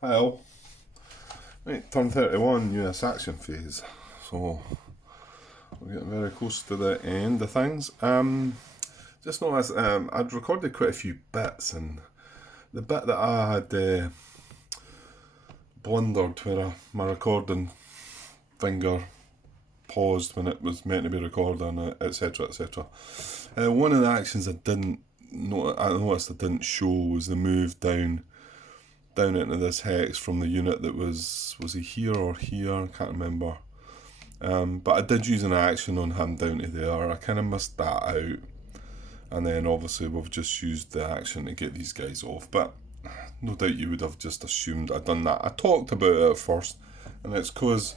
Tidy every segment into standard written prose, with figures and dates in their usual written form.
Well, right, turn 31, US action phase. So we're getting very close to the end of things. Just noticed I'd recorded quite a few bits, and the bit that I had blundered where my recording finger paused when it was meant to be recording, etc., etc. One of the actions I noticed I didn't show was the move down into this hex from the unit that was he here or here? I can't remember. But I did use an action on him down to there. I kind of missed that out. And then obviously we've just used the action to get these guys off. But no doubt you would have just assumed I'd done that. I talked about it at first, and it's because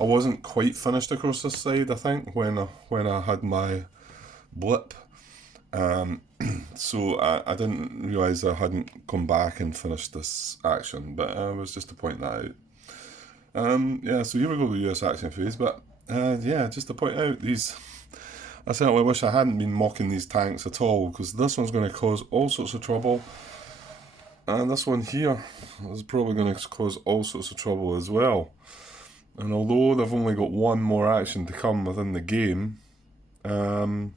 I wasn't quite finished across this side, I think, when I had my blip. So I didn't realise I hadn't gone back and finished this action, but it was just to point that out. Yeah, so here we go with the US action phase, but yeah, just to point out these. I certainly wish I hadn't been mocking these tanks at all, because this one's going to cause all sorts of trouble, and this one here is probably going to cause all sorts of trouble as well. And although they've only got one more action to come within the game, well,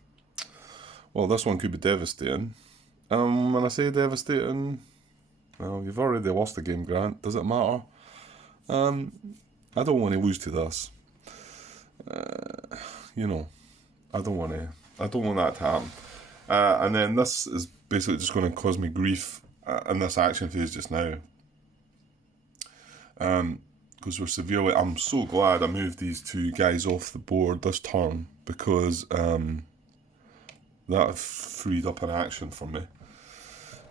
this one could be devastating. When I say devastating, well, you've already lost the game, Grant. Does it matter? I don't want to lose to this. You know, I don't want to. I don't want that to happen. And then this is basically just going to cause me grief in this action phase just now. Because we're severely. I'm so glad I moved these two guys off the board this turn, because that freed up an action for me.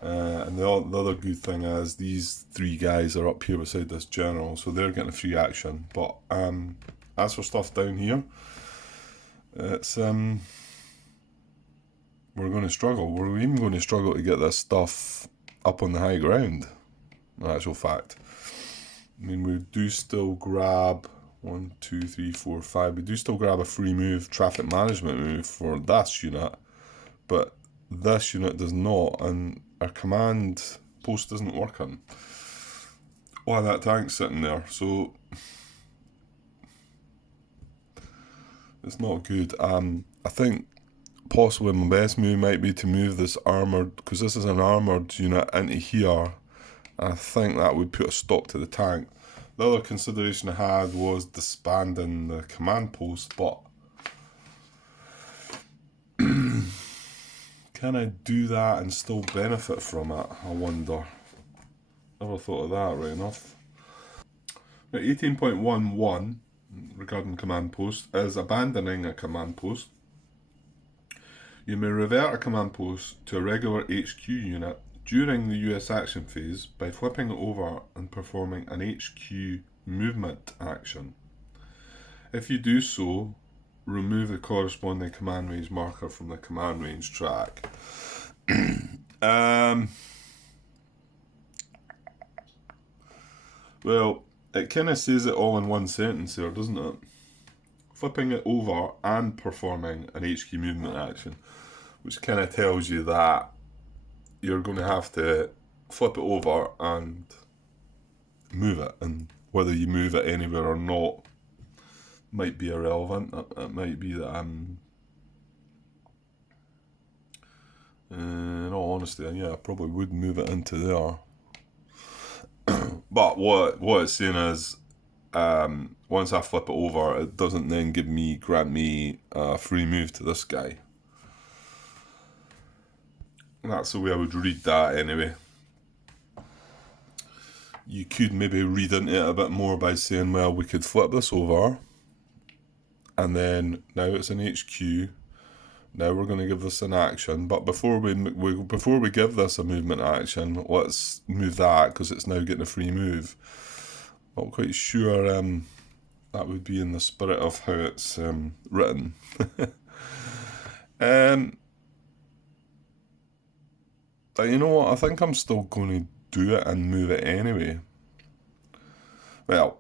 And the other good thing is these three guys are up here beside this general, so they're getting a free action. But as for stuff down here, it's we're going to struggle. We're even going to struggle to get this stuff up on the high ground, in actual fact. I mean, we do still grab 1, 2, 3, 4, 5. We do still grab a free move, traffic management move for this unit, but this unit does not, and our command post isn't working while that tank's sitting there, so it's not good. I think possibly my best move might be to move this armoured, because this is an armoured unit, into here. I think that would put a stop to the tank. The other consideration I had was disbanding the command post, but can I do that and still benefit from it? I wonder. Never thought of that, right enough. Now, 18.11 regarding command post is abandoning a command post. You may revert a command post to a regular HQ unit during the US action phase by flipping it over and performing an HQ movement action. If you do so, remove the corresponding command range marker from the command range track. Well, it kind of says it all in one sentence there, doesn't it? Flipping it over and performing an HQ movement action, which kind of tells you that you're going to have to flip it over and move it, and whether you move it anywhere or not might be irrelevant. It might be that in all honesty, yeah, I probably would move it into there. But what it's saying is, once I flip it over, it doesn't then grant me a free move to this guy. And that's the way I would read that anyway. You could maybe read into it a bit more by saying, well, we could flip this over, and then now it's an HQ. Now we're going to give this an action, but before we give this a movement action, let's move that, because it's now getting a free move. Not quite sure that would be in the spirit of how it's written. But you know what? I think I'm still going to do it and move it anyway. Well,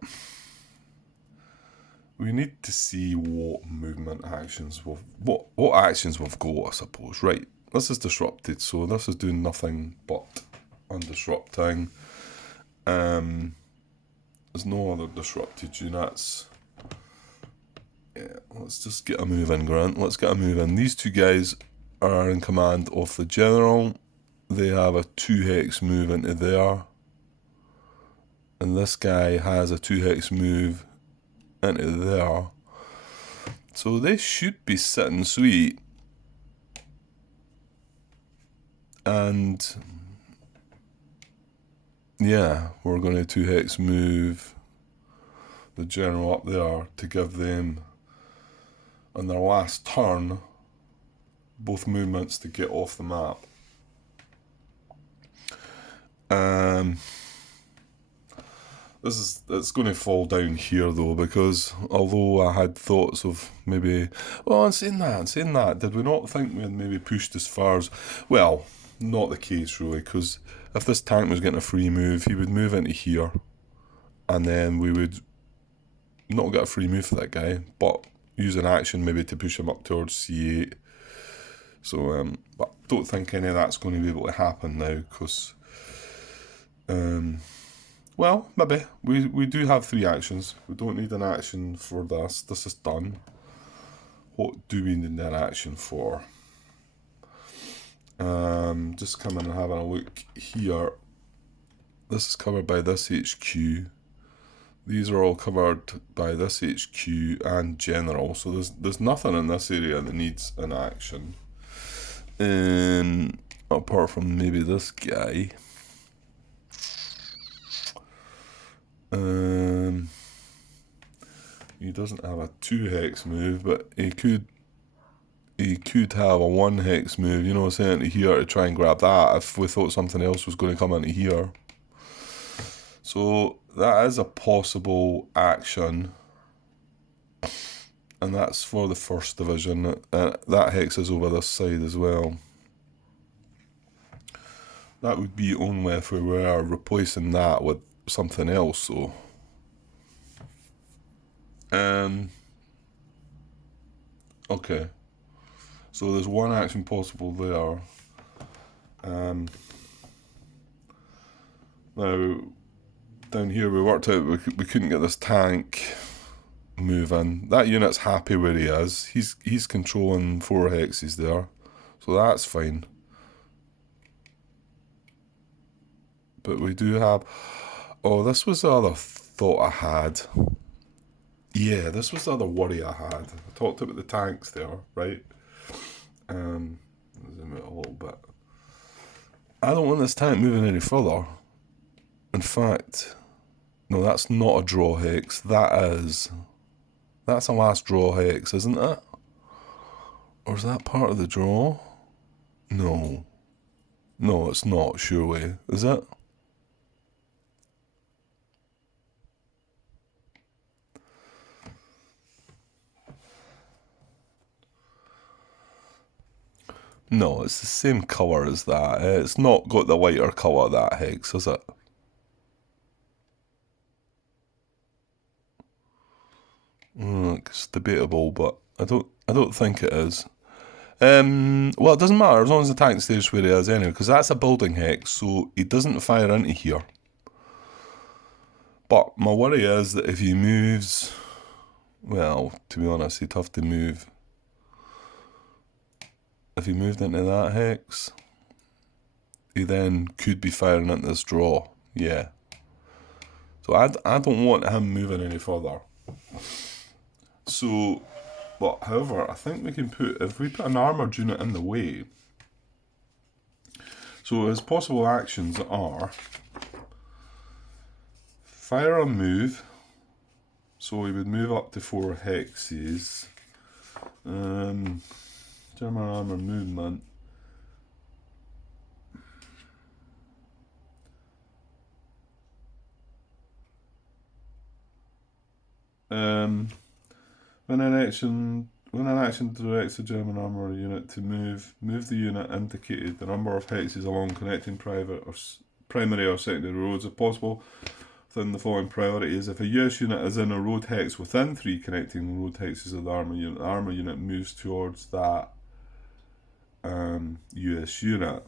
we need to see what movement actions what actions we've got, I suppose. Right, this is disrupted, so this is doing nothing but undisrupting. There's no other disrupted units. Yeah, let's just get a move in, Grant. Let's get a move in. These two guys are in command of the general. They have a 2-hex move into there. And this guy has a 2-hex move into there. So they should be sitting sweet. And yeah, we're going to 2-hex move the general up there to give them, on their last turn, both movements to get off the map. It's going to fall down here though, because although I had thoughts of maybe, well, in saying that, did we not think we had maybe pushed as far as, well, not the case really, because if this tank was getting a free move, he would move into here, and then we would not get a free move for that guy, but use an action maybe to push him up towards C8. So, but I don't think any of that's going to be able to happen now, because, well, maybe. We do have 3 actions. We don't need an action for this. This is done. What do we need an action for? Just coming and having a look here. This is covered by this HQ. These are all covered by this HQ and general. So there's nothing in this area that needs an action. Apart from maybe this guy. He doesn't have a 2-hex move, but he could have a 1-hex move, you know, say into here to try and grab that if we thought something else was going to come into here. So that is a possible action, and that's for the 1st division. That hex is over this side as well. That would be only if we were replacing that with something else, so. Okay. So there's one action possible there. Now, down here we worked out we couldn't get this tank moving. That unit's happy where he is. He's controlling 4 hexes there, so that's fine. But we do have... Oh, this was the other thought I had. Yeah, this was the other worry I had. I talked about the tanks there, right? Zoom out a little bit. I don't want this tank moving any further. In fact, no, that's not a draw hex. That's a last draw hex, isn't it? Or is that part of the draw? No. No, it's not, surely. Is it? No, it's the same colour as that. It's not got the lighter colour, that hex, is it? It's debatable, but I don't think it is. Well, it doesn't matter as long as the tank stays where he is anyway, because that's a building hex, so he doesn't fire into here. But my worry is that if he moves, well, to be honest, he'd have to move. If he moved into that hex, he then could be firing into this draw. Yeah. So I don't want him moving any further. So, but however, I think we can if we put an armoured unit in the way. So his possible actions are fire a move. So he would move up to 4 hexes. German armour movement. When an action directs a German armour unit to move the unit indicated the number of hexes along connecting primary or secondary roads if possible within the following priorities. If a US unit is in a road hex within 3 connecting road hexes of the armour unit moves towards that US unit.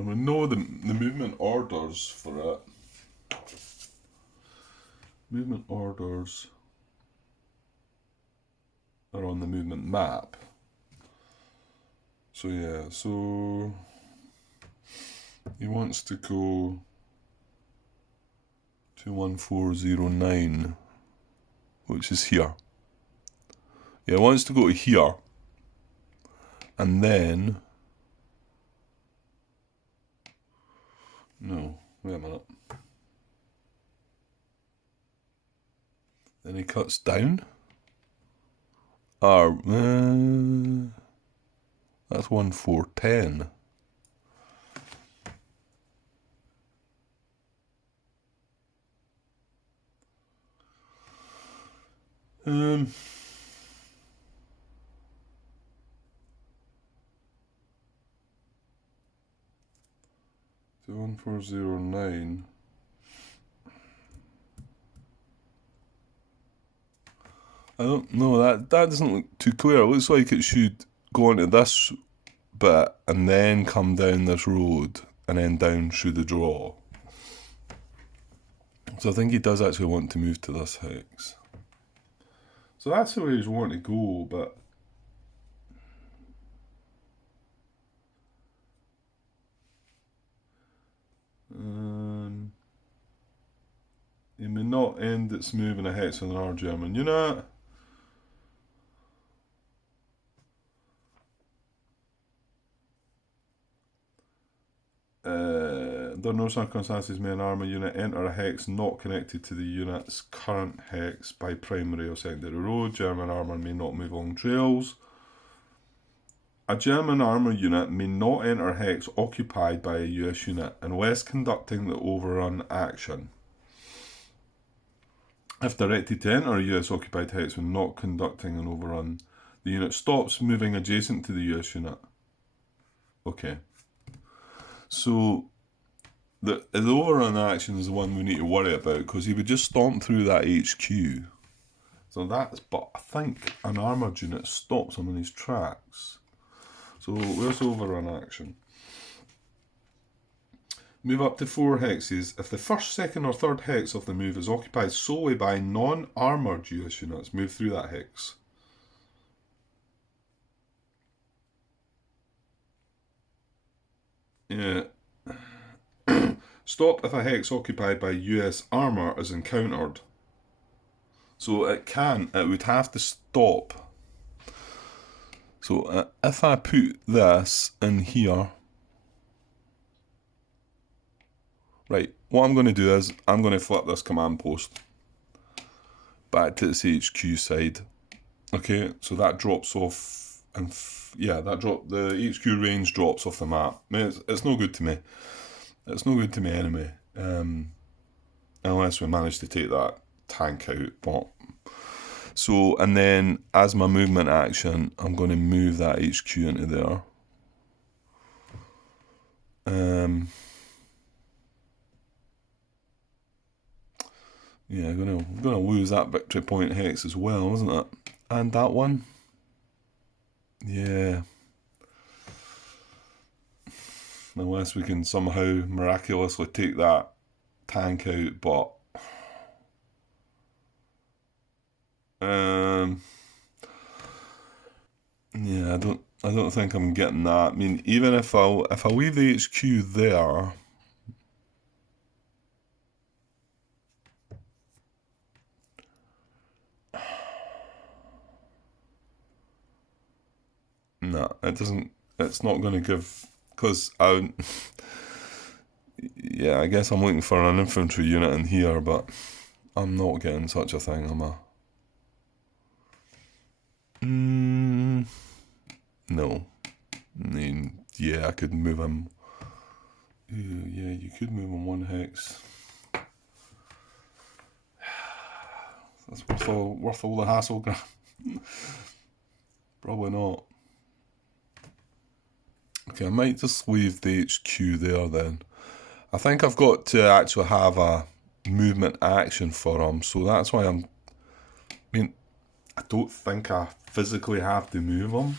And we know the movement orders for it. Movement orders are on the movement map. So yeah, so he wants to go to 1409, which is here. Yeah, he wants to go to here, and then no, wait a minute. Then he cuts down. That's 1410. To 1409. I don't know, that doesn't look too clear. It looks like it should go into this bit and then come down this road and then down through the draw. So I think he does actually want to move to this hex. So that's the way he's wanting to go, but he may not end its move in a hex with another German unit. Under no circumstances may an armour unit enter a hex not connected to the unit's current hex by primary or secondary road. German armour may not move along trails. A German armour unit may not enter a hex occupied by a US unit unless conducting the overrun action. If directed to enter a US occupied hex when not conducting an overrun, the unit stops moving adjacent to the US unit. Okay. So the overrun action is the one we need to worry about, because he would just stomp through that HQ. So but I think an armoured unit stops him in his tracks. So where's overrun action? Move up to 4 hexes. If the first, second or third hex of the move is occupied solely by non-armoured US units, move through that hex. Yeah. Stop if a hex occupied by US armour is encountered. So it would have to stop. So if I put this in here, right, what I'm going to do is I'm going to flip this command post back to its HQ side. Okay, so that drops off, and the HQ range drops off the map. I mean, it's no good to me. It's no good to me anyway, unless we manage to take that tank out. But so, and then as my movement action, I'm going to move that HQ into there. Yeah, I'm gonna lose that victory point hex as well, isn't it? And that one. Yeah. Unless we can somehow miraculously take that tank out, but yeah, I don't think I'm getting that. I mean, even if I leave the HQ there, no, it doesn't. It's not going to give, because yeah, I guess I'm looking for an infantry unit in here, but I'm not getting such a thing, am I? No. I mean, yeah, I could move him. Yeah, you could move him 1 hex. That's worth all the hassle. Probably not. Okay, I might just leave the HQ there then. I think I've got to actually have a movement action for him, so that's why I don't think I physically have to move him.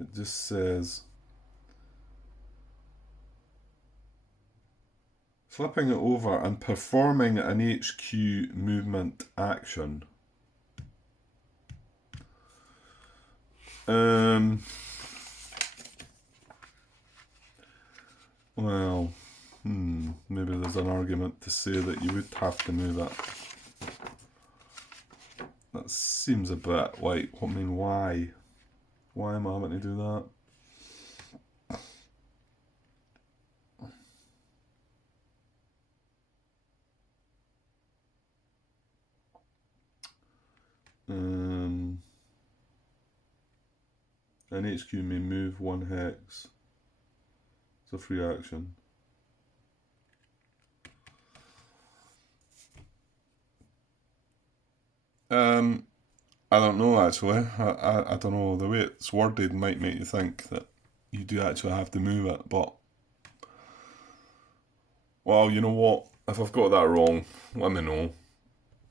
It just says flipping it over and performing an HQ movement action. Well, maybe there's an argument to say that you would have to move it. That seems a bit like, I mean, why? Why am I having to do that? An HQ may move one hex. It's a free action. I don't know actually. I don't know. The way it's worded might make you think that you do actually have to move it, but well, you know what? If I've got that wrong, let me know.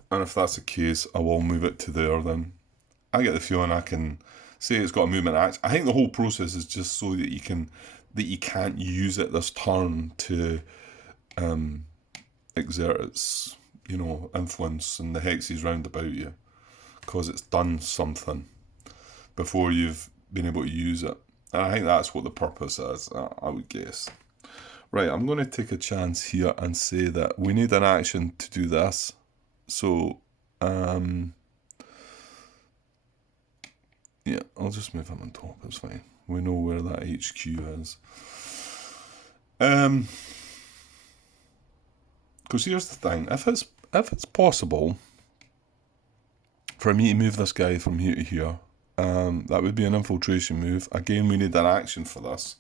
And if that's the case, I will move it to there then. I get the feeling I can say it's got a movement action. I think the whole process is just so that you can't use it this turn to exert its, influence in the hexes round about you, because it's done something before you've been able to use it. And I think that's what the purpose is, I would guess. Right, I'm going to take a chance here and say that we need an action to do this. So, yeah, I'll just move him on top, it's fine. We know where that HQ is. Because here's the thing, if it's possible for me to move this guy from here to here, that would be an infiltration move. Again, we need an action for this.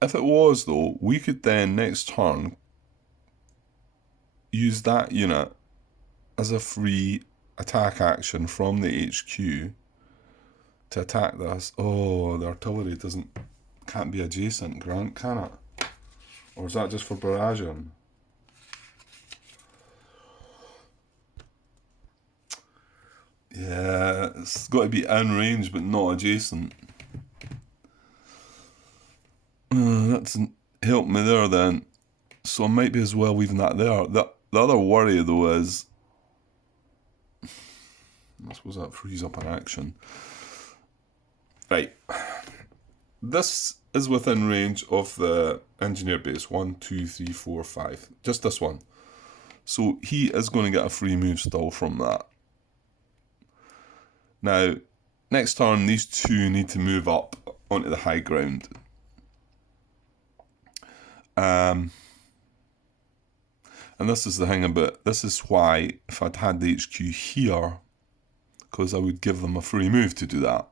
If it was, though, we could then, next turn, use that unit as a free attack action from the HQ to attack this. Oh, the artillery can't be adjacent, Grant, can it? Or is that just for barraging? Yeah, it's got to be in range but not adjacent. That doesn't help me there then. So I might be as well leaving that there. The other worry though is, I suppose that frees up an action. Right. This is within range of the engineer base. 1, 2, 3, 4, 5. Just this one. So he is going to get a free move still from that. Now, next turn, these two need to move up onto the high ground. And this is the thing about, this is why if I'd had the HQ here, because I would give them a free move to do that.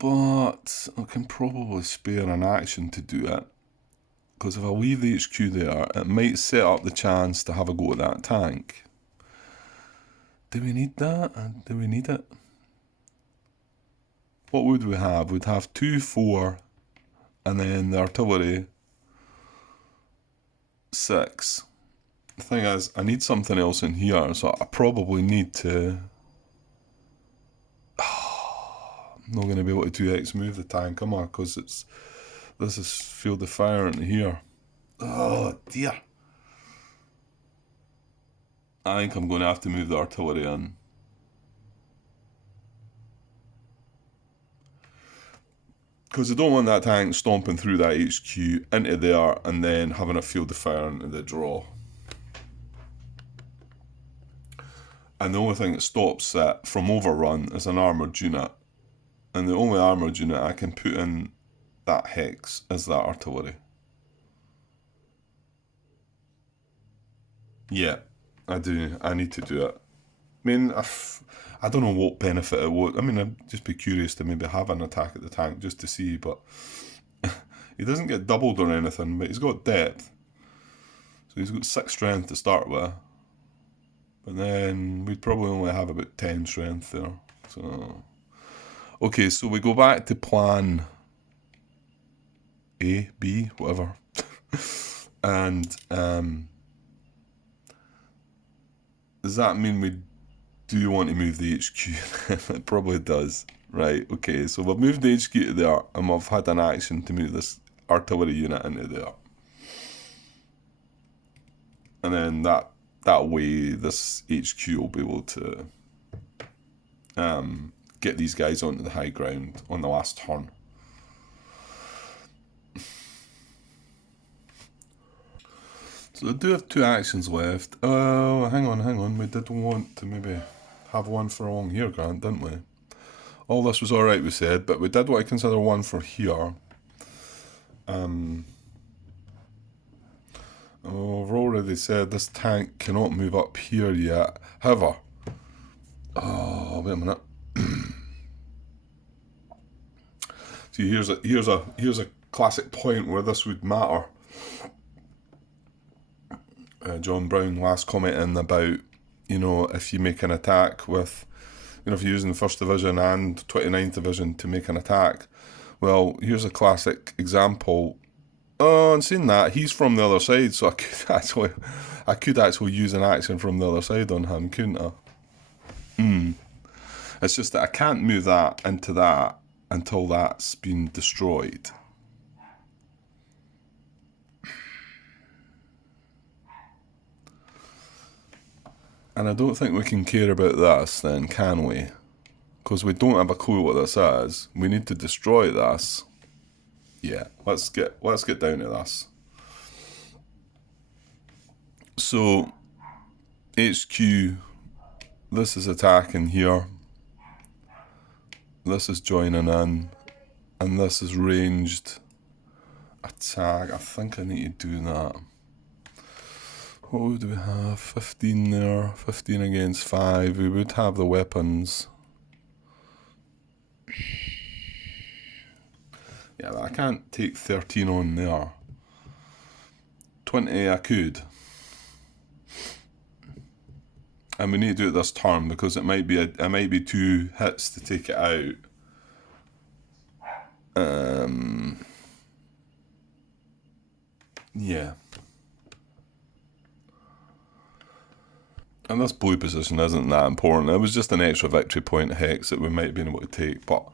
But I can probably spare an action to do it, because if I leave the HQ there, it might set up the chance to have a go at that tank. Do we need that? Do we need it? What would we have? We'd have 2, 4, and then the artillery 6. The thing is, I need something else in here, so I probably need to... I'm not going to be able to 2x move the tank, am I? Because this is field of fire into here. Oh dear. I think I'm going to have to move the artillery in. Because I don't want that tank stomping through that HQ into there and then having a field of fire into the draw. And the only thing that stops that from overrun is an armoured unit. And the only armoured unit I can put in that hex is that artillery. Yeah, I do. I need to do it. I mean, I don't know what benefit it would. I mean, I'd just be curious to maybe have an attack at the tank just to see, but he doesn't get doubled or anything, but he's got depth. So he's got 6 strength to start with. But then we'd probably only have about 10 strength there. So, okay, so we go back to plan A, B, whatever. And does that mean we do you want to move the HQ? It probably does. Right, okay, so we've moved the HQ to there, and we've had an action to move this artillery unit into there. And then that way, this HQ will be able to get these guys onto the high ground on the last turn. So they do have 2 actions left. Oh, hang on. We did want to maybe have one for along here, Grant, didn't we? All this was alright, we said, but we did want to consider one for here. We've already said this tank cannot move up here yet. However, wait a minute. See, here's a classic point where this would matter. John Brown last commenting about, if you make an attack with, if you're using the 1st Division and 29th Division to make an attack. Well, here's a classic example. Oh, and saying that, he's from the other side, so I could actually use an action from the other side on him, couldn't I? It's just that I can't move that into that until that's been destroyed. And I don't think we can care about this then, can we? Because we don't have a clue what this is. We need to destroy this. Yeah, let's get down to this. So, HQ, this is attacking here. This is joining in. And this is ranged attack. I think I need to do that. What do we have? 15 there. 15 against 5. We would have the weapons. Yeah, but I can't take 13 on there. 20 I could. And we need to do it this turn because it might be 2 hits to take it out. Yeah. And this blue position isn't that important. It was just an extra victory point hex that we might have been able to take, but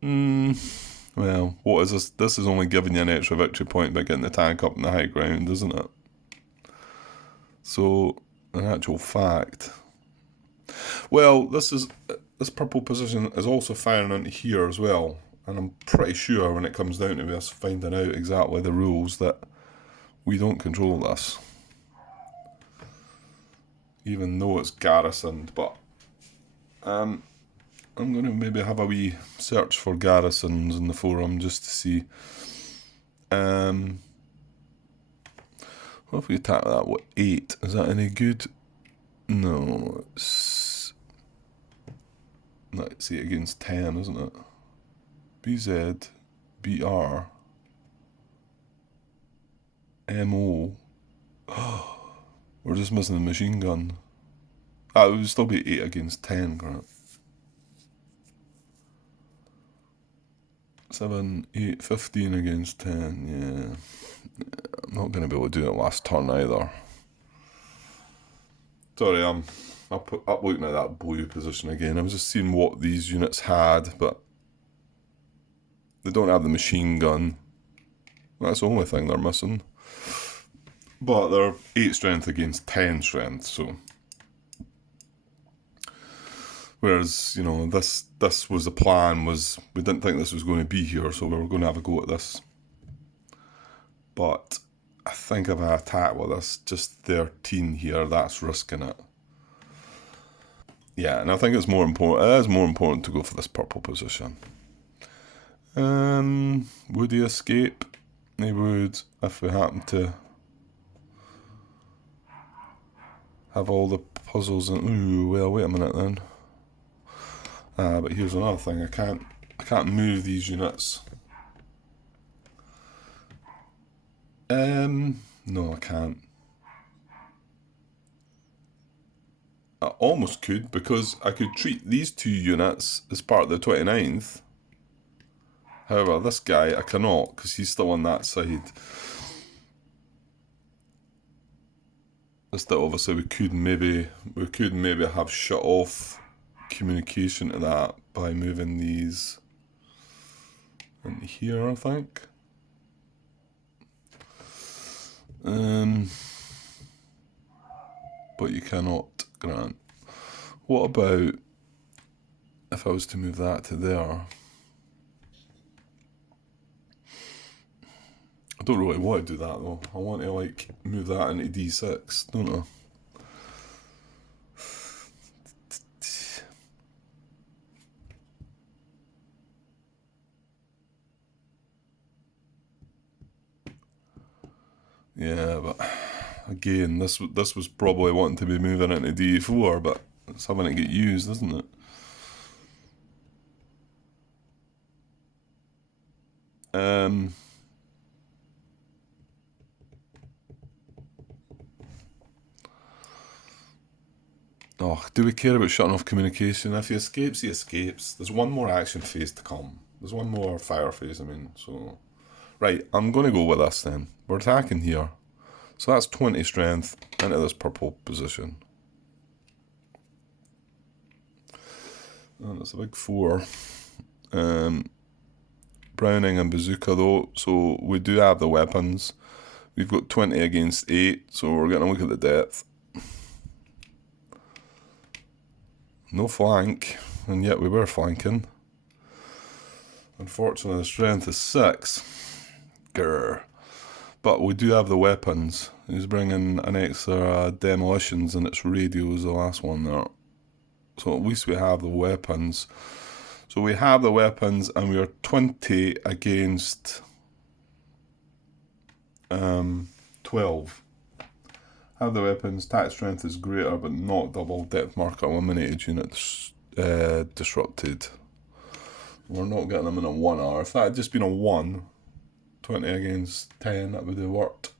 well, what is this? This is only giving you an extra victory point by getting the tank up in the high ground, isn't it? So, in actual fact, well, this purple position is also firing into here as well, and I'm pretty sure when it comes down to us finding out exactly the rules that we don't control this. Even though it's garrisoned, but I'm going to maybe have a wee search for garrisons in the forum just to see. What if we attack that with 8? Is that any good? No, it's 8 against 10, isn't it? BZ, BR, MO. We're just missing the machine gun. It would still be 8 against 10, Grant. 7, 8, 15 against 10, yeah. I'm not going to be able to do it last turn either. Sorry, I'm looking at that blue position again. I was just seeing what these units had, but they don't have the machine gun. That's the only thing they're missing. But they're 8 strength against 10 strength, so. Whereas, this was the plan, was we didn't think this was going to be here, so we were going to have a go at this. But I think if I attack with this, just 13 here, that's risking it. Yeah, and I think it's more important. It is more important to go for this purple position. Would he escape? He would, if we happen to have all the puzzles in. Ooh, well, wait a minute then. But here's another thing. I can't move these units. No, I can't. I almost could, because I could treat these 2 units as part of the 29th. However, this guy I cannot, because he's still on that side. is that obviously we could maybe have shut off communication to that by moving these in here, I think. But you cannot, Grant. What about if I was to move that to there? I don't really want to do that though. I want to like move that into D6, don't I? Yeah, but again, this was probably wanting to be moving into D4, but it's having to get used, isn't it? Oh, do we care about shutting off communication? If he escapes, he escapes. There's one more action phase to come. There's one more fire phase, I mean, so... Right, I'm going to go with this then. We're attacking here. So that's 20 strength into this purple position. And it's a big 4. Browning and bazooka though, so we do have the weapons. We've got 20 against 8, so we're going to look at the depth. No flank, and yet we were flanking. Unfortunately, the strength is 6. Grr. But we do have the weapons. He's bringing an extra demolitions, and its radio is the last one there. So at least we have the weapons. So we have the weapons, and we are 20 against 12. Have the weapons, attack strength is greater, but not double. Depth marker eliminated, units disrupted. We're not getting them in a 1R. If that had just been a 1, 20 against 10, that would have worked.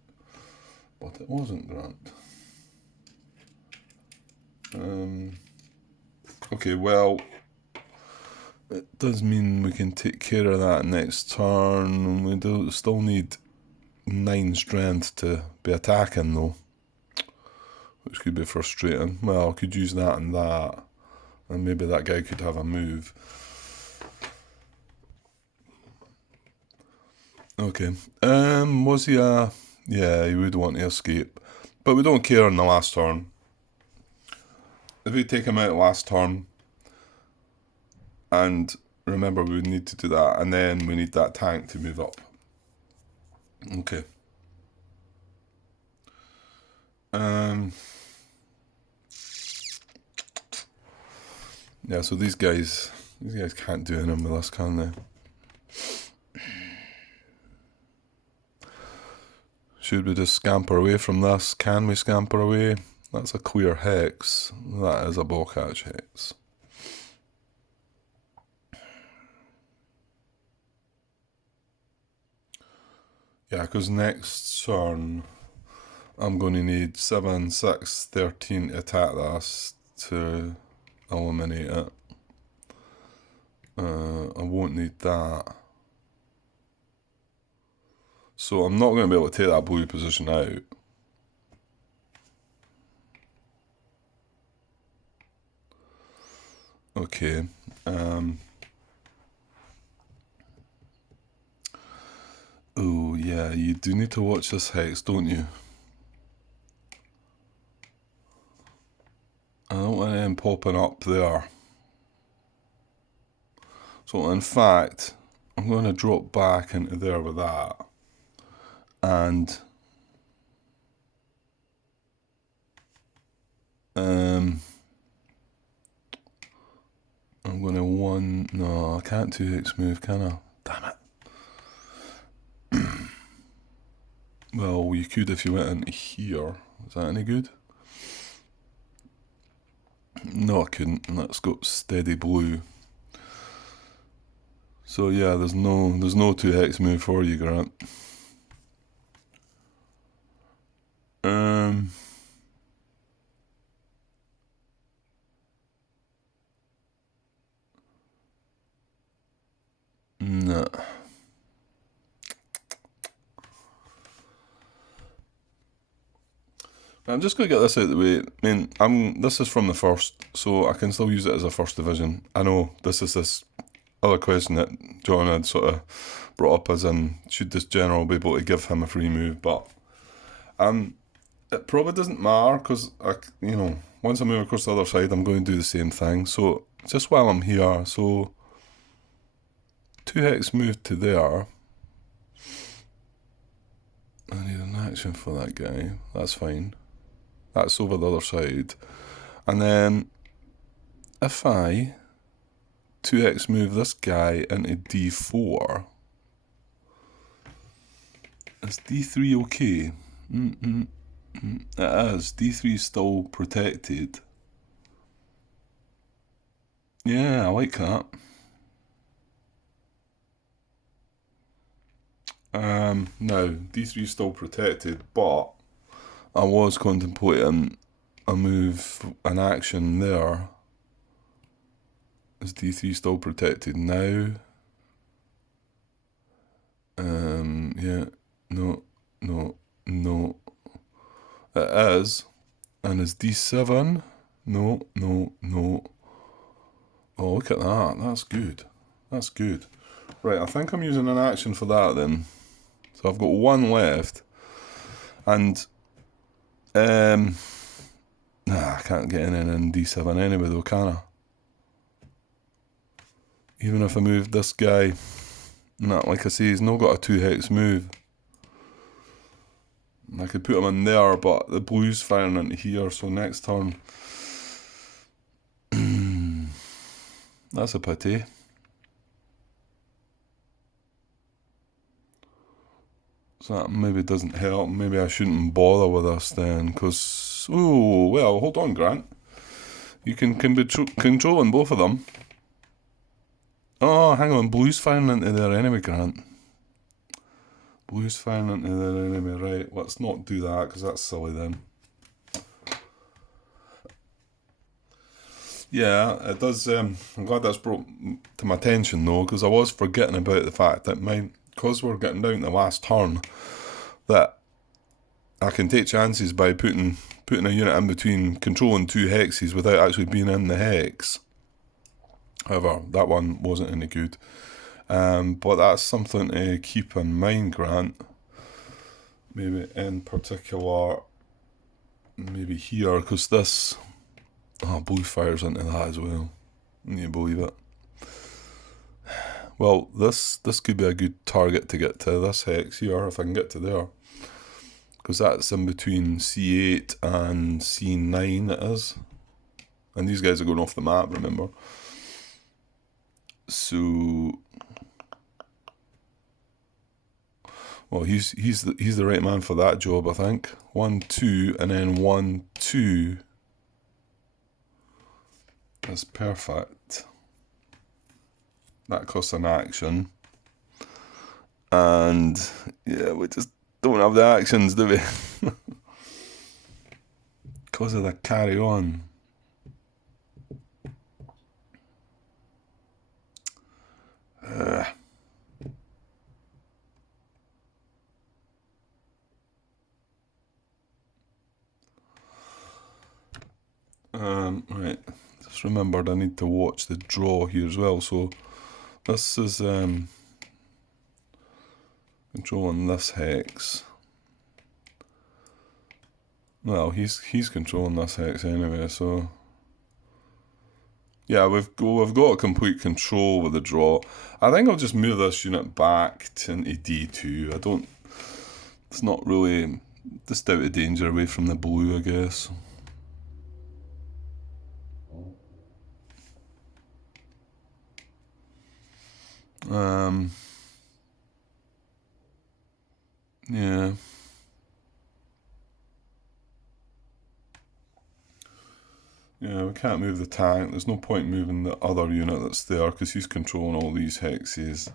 But it wasn't, Grant. Okay, well, it does mean we can take care of that next turn. We do still need 9 strength to be attacking, though. Which could be frustrating. Well, I could use that and that. And maybe that guy could have a move. Okay. Was he a... Yeah, he would want to escape. But we don't care on the last turn. If we take him out last turn... And remember, we would need to do that. And then we need that tank to move up. Okay. Yeah, so these guys can't do anything with us, can they? Should we just scamper away from this? Can we scamper away? That's a clear hex. That is a ball catch hex. Yeah, because next turn I'm going to need 7, 6, 13 to attack this to eliminate it. I won't need that. So I'm not going to be able to take that blue position out. Okay. Oh, yeah, you do need to watch this hex, don't you? I don't want him popping up there. So in fact, I'm going to drop back into there with that. And I'm going to no, I can't 2-hex move, can I? Damn it. Well, you could if you went into here. Is that any good? No, I couldn't, and that's got steady blue. So yeah, there's no 2-hex move for you, Grant. No. I'm just going to get this out of the way. I mean, this is from the first, so I can still use it as a first division. I know this other question that John had sort of brought up, as in, should this general be able to give him a free move? But it probably doesn't matter, because once I move across the other side, I'm going to do the same thing. So just while I'm here, so 2 hex move to there. I need an action for that guy. That's fine. That's over the other side. And then if I 2x move this guy into d4, is d3 okay? It is. D3 is still protected. Yeah, I like that. Now, D3 is still protected, but I was contemplating a move, an action there. Is D3 still protected now? Yeah, no. It is. And is D7? No. Oh, look at that. That's good. Right, I think I'm using an action for that then. So I've got one left. And I can't get in D7 anyway though, can I? Even if I moved this guy, like I say, he's not got a 2 hex move. I could put him in there, but the blue's firing into here, so next turn. That's a pity. So that maybe doesn't help. Maybe I shouldn't bother with this then, because... Oh, well, hold on, Grant. You can be controlling both of them. Oh, hang on. Blue's firing into their enemy, Grant. Blue's firing into their enemy. Right, let's not do that, because that's silly then. Yeah, it does. I'm glad that's brought to my attention, though, because I was forgetting about the fact that because we're getting down to the last turn, that I can take chances by putting a unit in between controlling 2 hexes without actually being in the hex. However, that one wasn't any good. But that's something to keep in mind, Grant. Maybe in particular, maybe here, because this... Oh, blue fires into that as well. Can you believe it? Well, this could be a good target to get to this hex here, if I can get to there. Because that's in between C8 and C9 it is. And these guys are going off the map, remember. So... Well, he's the right man for that job, I think. 1, 2, and then 1, 2... That's perfect. That costs an action. And yeah, we just don't have the actions, do we? Because of the carry on. Right. Just remembered I need to watch the draw here as well. So this is controlling this hex. Well, he's controlling this hex anyway. So yeah, we've got complete control with the draw. I think I'll just move this unit back into D2. It's not really just out of danger away from the blue, I guess. Yeah. Yeah, we can't move the tank. There's no point moving the other unit that's there because he's controlling all these hexes.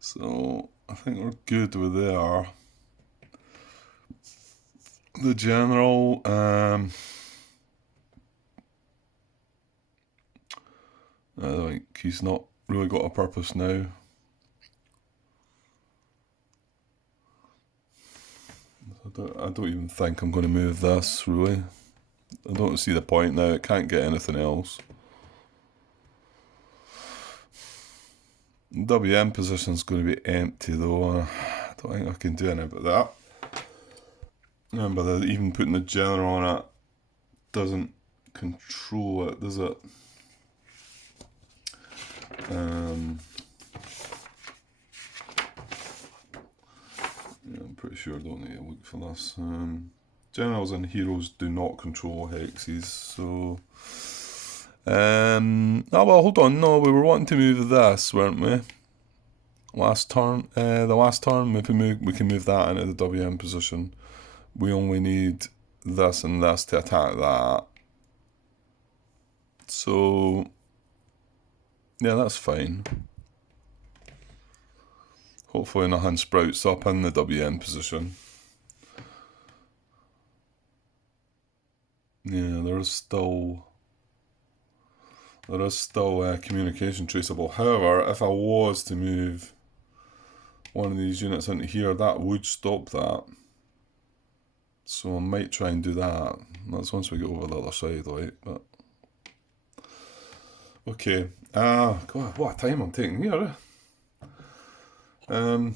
So I think we're good with there. The general, I think he's not really got a purpose now. I don't even think I'm going to move this, really. I don't see the point now. It can't get anything else. WM position's going to be empty, though. I don't think I can do anything about that. Remember that even putting the general on it doesn't control it, does it? Yeah, I'm pretty sure I don't need to look for this. Generals and heroes do not control hexes, so... oh well, hold on, no, we were wanting to move this, weren't we? Last turn, the last turn, if we can move that into the WM position. We only need this and this to attack that. So, yeah, that's fine. Hopefully nothing sprouts up in the WM position. Yeah, there is still communication traceable. However, if I was to move one of these units into here, that would stop that. So I might try and do that. That's once we get over the other side, right? But okay. God, what a time I'm taking here. Right,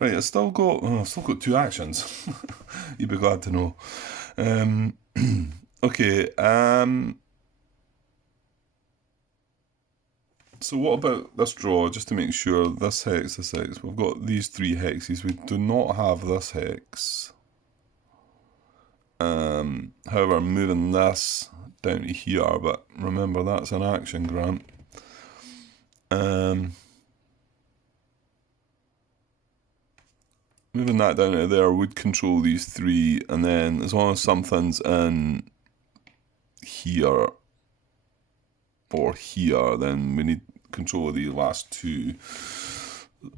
I've still got 2 actions. You'd be glad to know. Okay. So what about this draw, just to make sure, this hex, we've got these 3 hexes, we do not have this hex. However, I'm moving this down to here, but remember that's an action, Grant. Moving that down to there would control these 3, and then as long as something's in here, or here, then we need control of these last 2.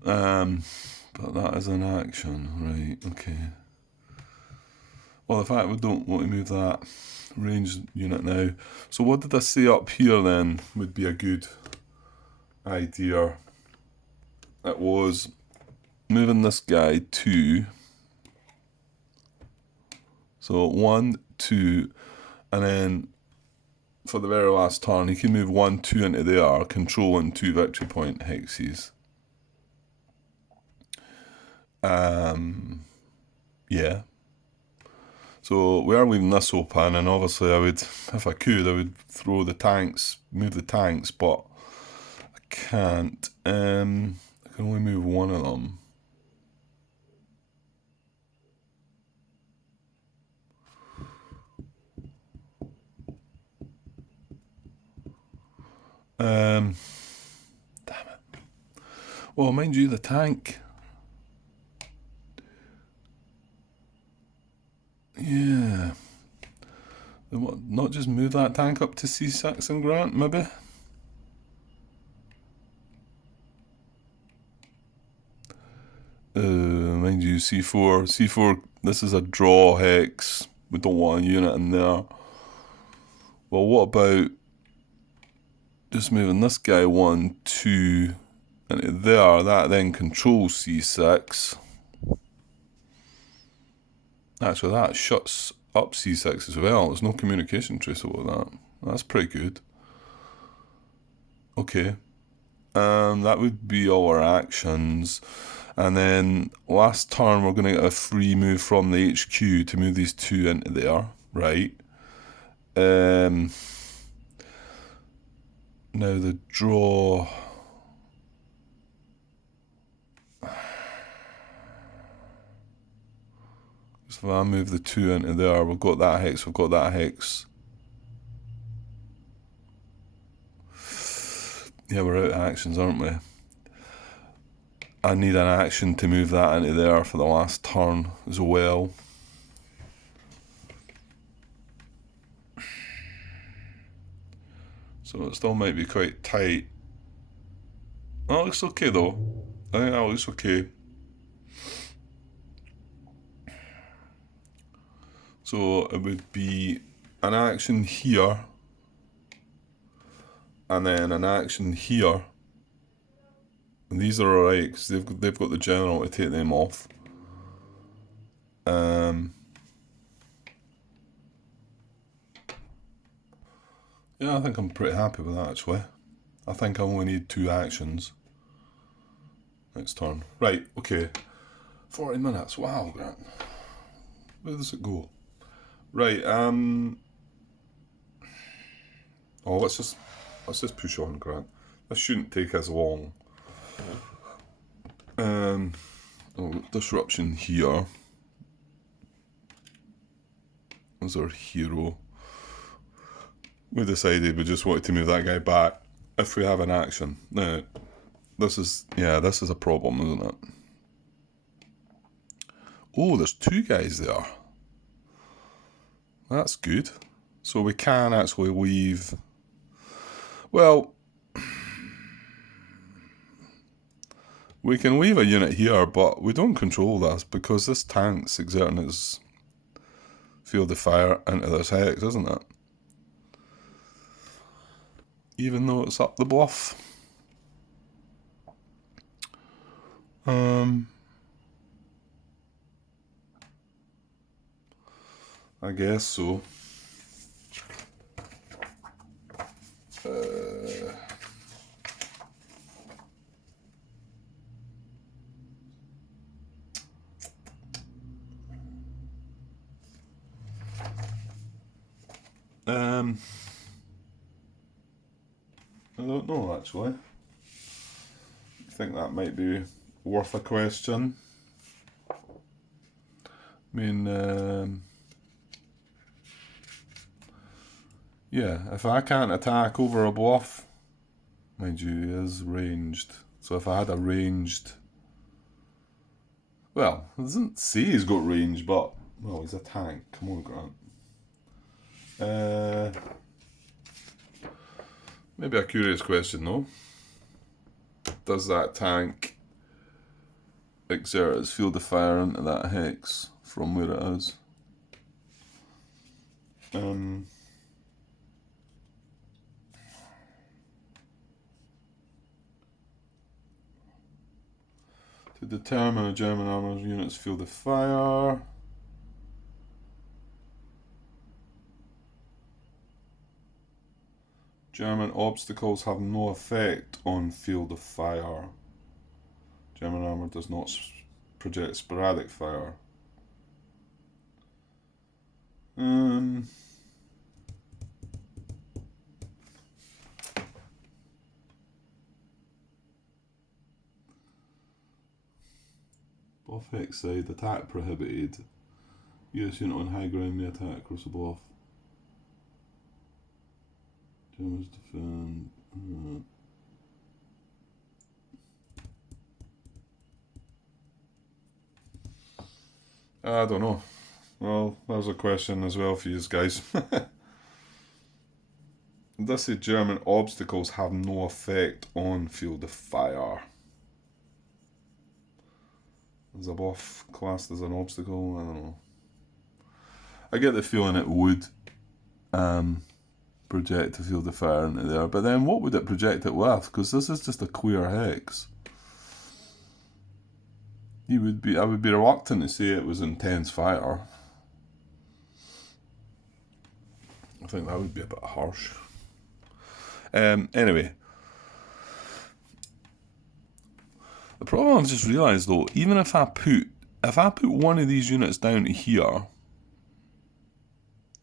But that is an action, right, okay. Well, the fact we don't want to move that ranged unit now. So what did I say up here then would be a good idea? It was moving this guy 2. So 1, 2, and then for the very last turn, he can move 1, 2 into there, controlling 2 victory point hexes. Yeah. So we are leaving this open, and obviously I would, if I could, I would throw the tanks, move the tanks, but I can't. I can only move one of them. Damn it. Well, mind you, the tank. Yeah. What, not just move that tank up to C6 and Grant, maybe? Mind you, C4. C4, this is a draw hex. We don't want a unit in there. Well, what about just moving this guy 1, 2 into there? That then controls C6. Actually, that shuts up C6 as well. There's no communication traceable with that. That's pretty good. Okay. That would be all our actions. And then last turn, we're going to get a free move from the HQ to move these 2 into there, right? Now the draw. So if I move the 2 into there, we've got that hex, we've got that hex. Yeah, we're out of actions, aren't we? I need an action to move that into there for the last turn as well. So it still might be quite tight. That looks okay though. I think that looks okay. So it would be an action here, and then an action here. And these are alright because they've got the general to take them off. Yeah, I think I'm pretty happy with that actually. I think I only need 2 actions. Next turn. Right, okay. 40 minutes. Wow, Grant. Where does it go? Right, oh, let's just push on, Grant. This shouldn't take as long. Disruption here. There's our hero. We decided we just wanted to move that guy back if we have an action. Now, this is a problem, isn't it? Oh, there's 2 guys there. That's good. So we can actually leave. Well, we can leave a unit here, but we don't control this because this tank's exerting its field of fire into this hex, isn't it? Even though it's up the bluff. I guess so. I don't know actually. I think that might be worth a question. I mean, yeah, if I can't attack over a bluff, mind you, he is ranged. So if I had a ranged, well, it doesn't say he's got range, but well, he's a tank. Come on, Grant. Maybe a curious question though. Does that tank exert its field of fire into that hex from where it is? To determine a German armor unit's field of fire. German obstacles have no effect on field of fire. German armor does not project sporadic fire. Bluff hex side, attack prohibited. US unit on high ground may attack across the bluff. Germans defend. I don't know. Well, there's a question as well for you guys. Does the German obstacles have no effect on field of fire? Is a bluff classed as an obstacle? I don't know. I get the feeling it would project a field of fire into there, but then what would it project it with? Because this is just a clear hex. I would be reluctant to say it was intense fire. I think that would be a bit harsh. Anyway, the problem I've just realised though, even if I put one of these units down to here,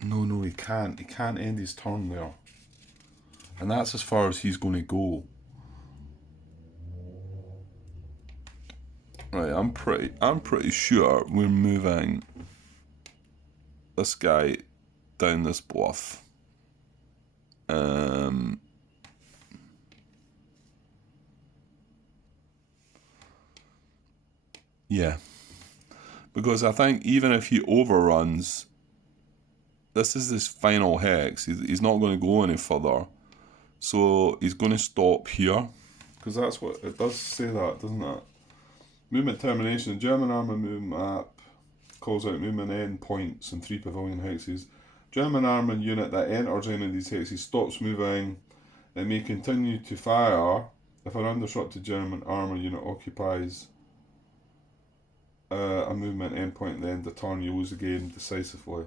no, he can't. He can't end his turn there, and that's as far as he's going to go. Right, I'm pretty sure we're moving this guy down this bluff. Yeah, because I think even if he overruns, this is his final hex. He's not going to go any further, so he's going to stop here, because that's what it does say, that doesn't it? Movement termination. German armour movement map calls out movement end points in 3 pavilion hexes. German armour unit that enters any of these hexes stops moving. It may continue to fire if an undisrupted German armour unit occupies a movement endpoint at the end of the turn, you lose the game decisively.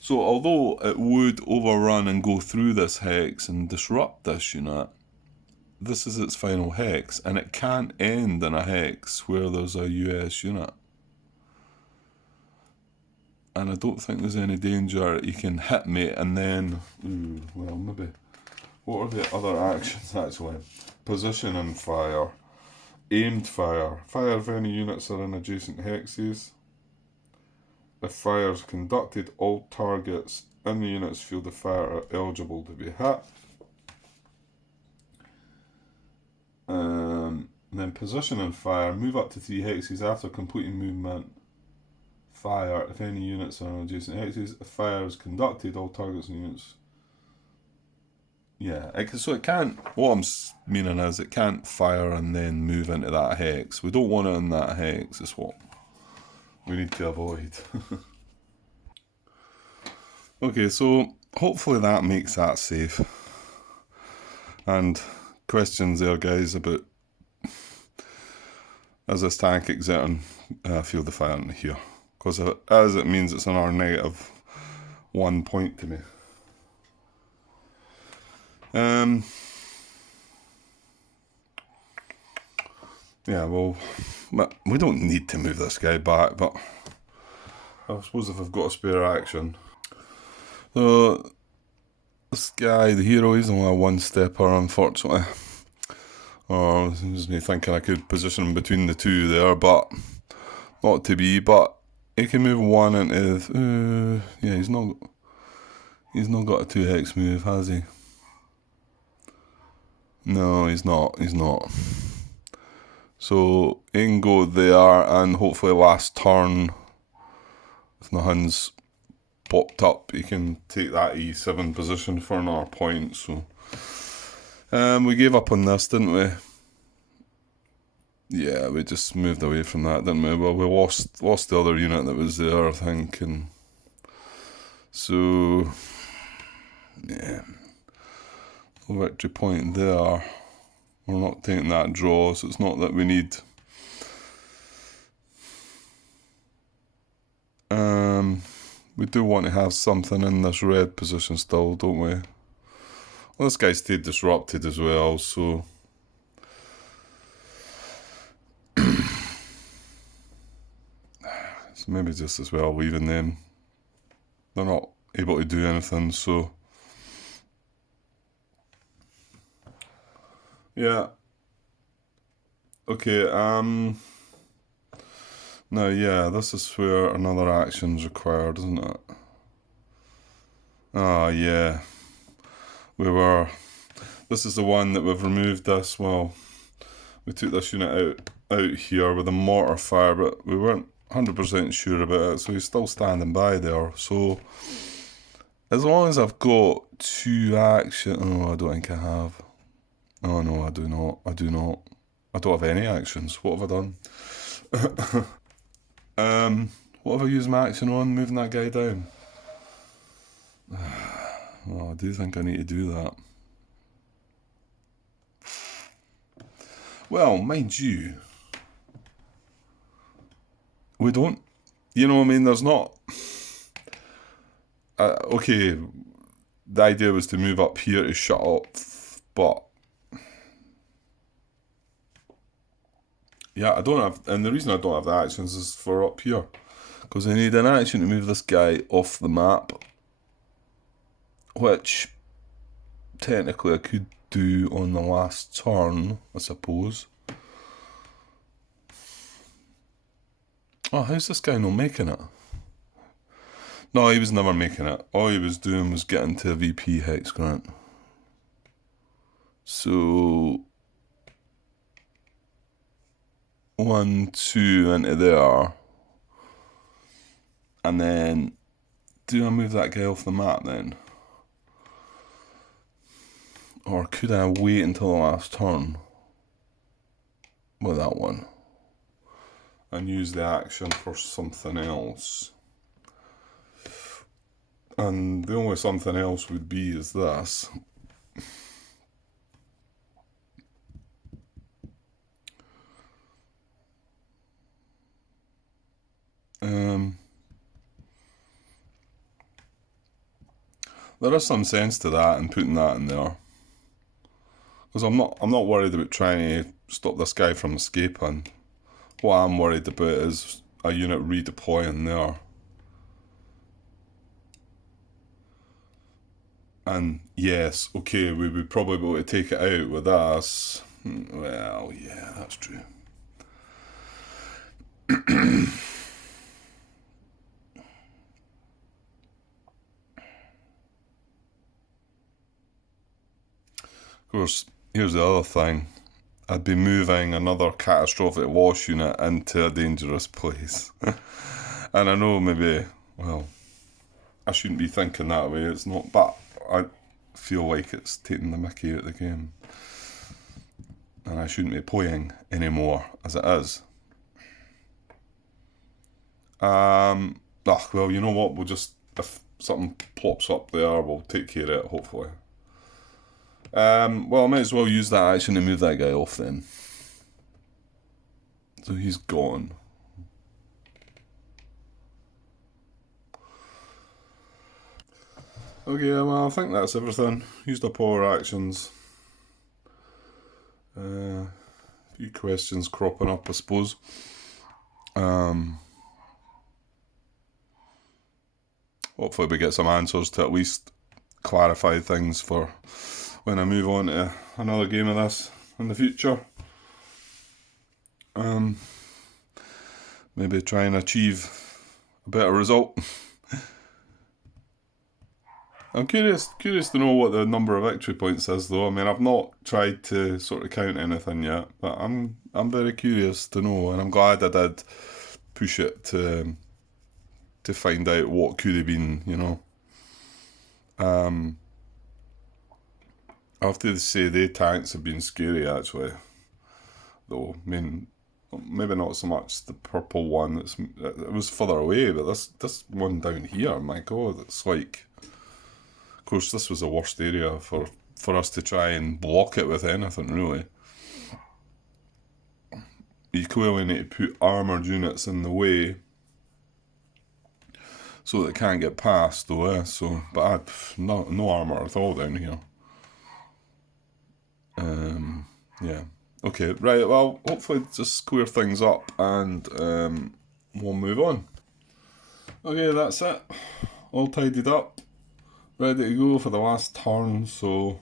So although it would overrun and go through this hex and disrupt this unit, this is its final hex, and it can't end in a hex where there's a US unit. And I don't think there's any danger he can hit me and then... well, maybe... What are the other actions, actually? Position and fire. Aimed fire. Fire if any units are in adjacent hexes. If fire is conducted, all targets in the unit's field of fire are eligible to be hit. Then position and fire. Move up to 3 hexes after completing movement. Fire if any units are in adjacent hexes. If fire is conducted, all targets and units... Yeah, so it can't... What I'm meaning is it can't fire and then move into that hex. We don't want it in that hex, is what we need to avoid. Okay, so hopefully that makes that safe. And questions there, guys, about is this tank exerting field of fire in here? Because if it is, it means it's another negative 1 point to me. Yeah, well, we don't need to move this guy back, but I suppose if I've got a spare action. So, this guy, the hero, he's only a one-stepper, unfortunately. Or, it was me thinking I could position him between the two there, but not to be. But he can move one into... yeah, he's not got a 2-hex move, has he? No, he's not. So he can go there, and hopefully last turn, if nothing's popped up, he can take that E7 position for another point. So we gave up on this, didn't we? Yeah, we just moved away from that, didn't we? Well, we lost the other unit that was there, I think, and so yeah. Victory point there. We're not taking that draw, so it's not that we need. We do want to have something in this red position still, don't we? Well, this guy stayed disrupted as well, so it's maybe just as well leaving them. They're not able to do anything, so yeah. Okay, now yeah, this is where another action's required, isn't it? Ah, yeah. This is the one that we've removed this, well, we took this unit out here with a mortar fire, but we weren't 100% sure about it, so he's still standing by there. So, as long as I've got 2 action... Oh, I don't think I have. Oh no, I do not. I don't have any actions. What have I done? What have I used my action on? Moving that guy down. Oh, I do think I need to do that. Well, mind you, we don't... You know what I mean? There's not... okay, the idea was to move up here to shut up, but... Yeah, I don't have... And the reason I don't have the actions is for up here. Because I need an action to move this guy off the map. Which, technically, I could do on the last turn, I suppose. Oh, how's this guy not making it? No, he was never making it. All he was doing was getting to a VP hex grant. So... 1, 2 into there. And then... Do I move that guy off the map then? Or could I wait until the last turn with that one and use the action for something else? And the only something else would be is this. There is some sense to that and putting that in there. Because I'm not worried about trying to stop this guy from escaping. What I'm worried about is a unit redeploying there. And yes, okay, we would probably be able to take it out with us. Well, yeah, that's true. Of course, here's the other thing. I'd be moving another catastrophic wash unit into a dangerous place. And I know maybe, well, I shouldn't be thinking that way, it's not, but I feel like it's taking the mickey out of the game. And I shouldn't be playing anymore as it is. Well, you know what, we'll just, if something plops up there, we'll take care of it, hopefully. Well, I might as well use that action to move that guy off then. So he's gone. Okay, well, I think that's everything. Used up all our actions. A few questions cropping up, I suppose. Hopefully we get some answers to at least clarify things for when I move on to another game of this in the future. Maybe try and achieve a better result. I'm curious to know what the number of victory points is, though. I mean, I've not tried to sort of count anything yet, but I'm very curious to know, and I'm glad I did push it to find out what could have been, you know. I have to say the tanks have been scary, actually. Though, I mean, maybe not so much the purple one. It was further away, but this one down here, my God, it's like. Of course, this was the worst area for us to try and block it with anything, really. You clearly need to put armoured units in the way so that it can't get past, though. So, but I had no armour at all down here. Yeah. Okay, right, well, hopefully just clear things up and we'll move on. Okay, that's it. All tidied up. Ready to go for the last turn, so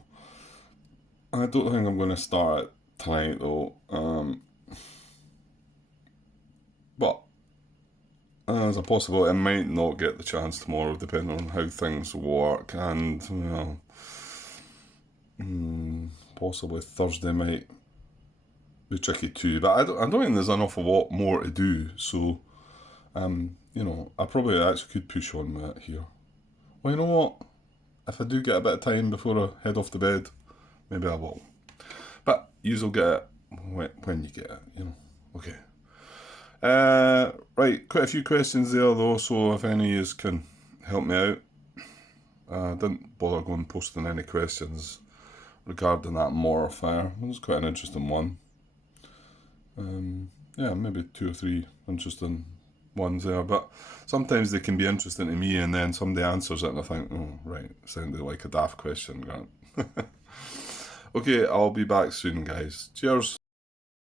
I don't think I'm going to start it tonight, though. But there's a possibility I might not get the chance tomorrow, depending on how things work, and, well, possibly Thursday might be tricky too, but I don't think there's an awful lot more to do, so, you know, I probably actually could push on with it here. Well, you know what? If I do get a bit of time before I head off to bed, maybe I will. But you'll get it when you get it, you know. Okay. Right, quite a few questions there though, so if any of you can help me out. I didn't bother going posting any questions regarding that modifier. It was quite an interesting one. Yeah, maybe 2 or 3 interesting ones there, but sometimes they can be interesting to me and then somebody answers it and I think, oh, right, sounded like a daft question, Grant. Okay, I'll be back soon, guys. Cheers.